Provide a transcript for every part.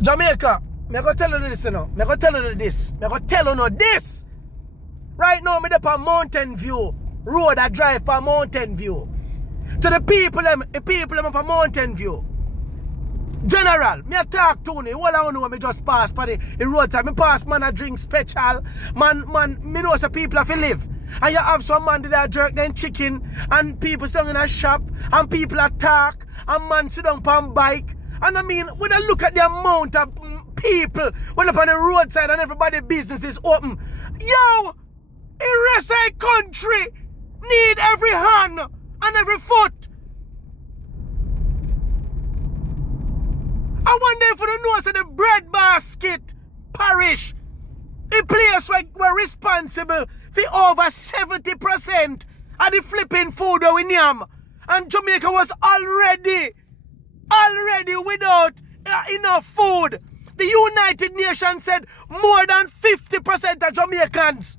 Jamaica, me go tell you this, you know. Me go tell you this. Me go tell you this. Right now, me up on Mountain View. Road I drive for Mountain View. To the people up on Mountain View. General, me a talk to you. All I know me just pass for the roadside. Me pass man a drink special. Man, me know some people have to live. And you have some man that jerk them chicken. And people sit in a shop. And people attack. And man sit down on bike. And I mean, when I look at the amount of people when up on the roadside and everybody's business is open. Yo! The rest of the country need every hand and every foot. I wonder if you know so the bread basket parish, a place where we're responsible for over 70% of the flipping food that we name. And Jamaica was already without enough food. The United Nations said more than 50% of Jamaicans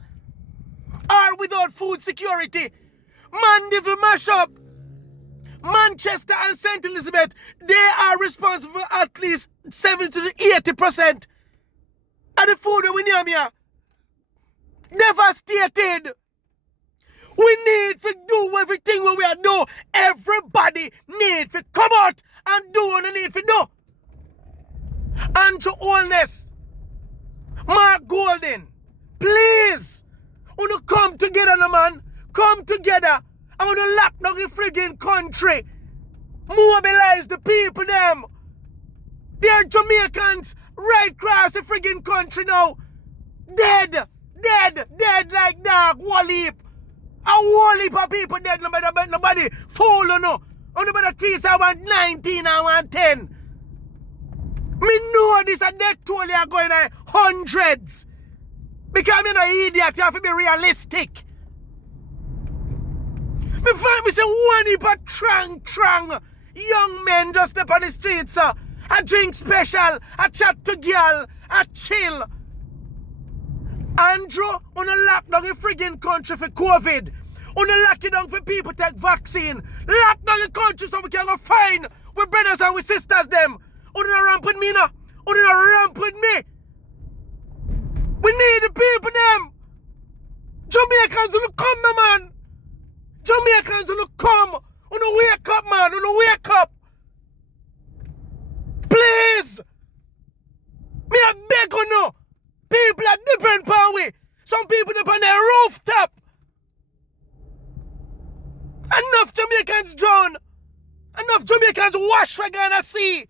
are without food security. Mandeville mash up. Manchester and St. Elizabeth, they are responsible for at least 70 to 80% of the food that we name here. Devastated. We need to do everything what we are doing. Everybody need to come out and do what they need to do. Andrew Holness, Mark Golden, please, wanna come together, no man. Come together. I want to lock down the friggin' country. Mobilize the people, them. They're Jamaicans right across the friggin' country now. Dead like dog, whole heap. A whole heap of people dead, nobody fool, no. Only about the trees I want 19, I want 10. Me know this and death toll are going at hundreds. Because I'm not an idiot, you have to be realistic. Me find me say one heap of trang young men just step on the streets, I drink special, I chat to girl, I chill. Andrew, on a lock down the friggin' country for COVID. On a lock it down for people take vaccine. Lock down the country so we can go find with brothers and with sisters them. On a ramp with me now. On a ramp with me. We need the people them. Jamaicans will come now, man. Jamaicans will come. On a wake up, man. On a wake up. Please. Me a beg on you. People are different upon we. Some people up on their rooftop. Enough Jamaicans drown. Enough Jamaicans wash for Ghana sea.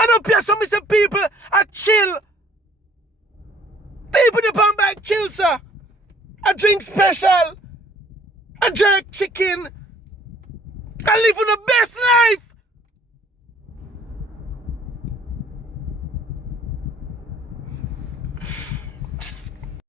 And up here some people are chill. People up on back chill, sir. I drink special. I jerk chicken. I live on the best life.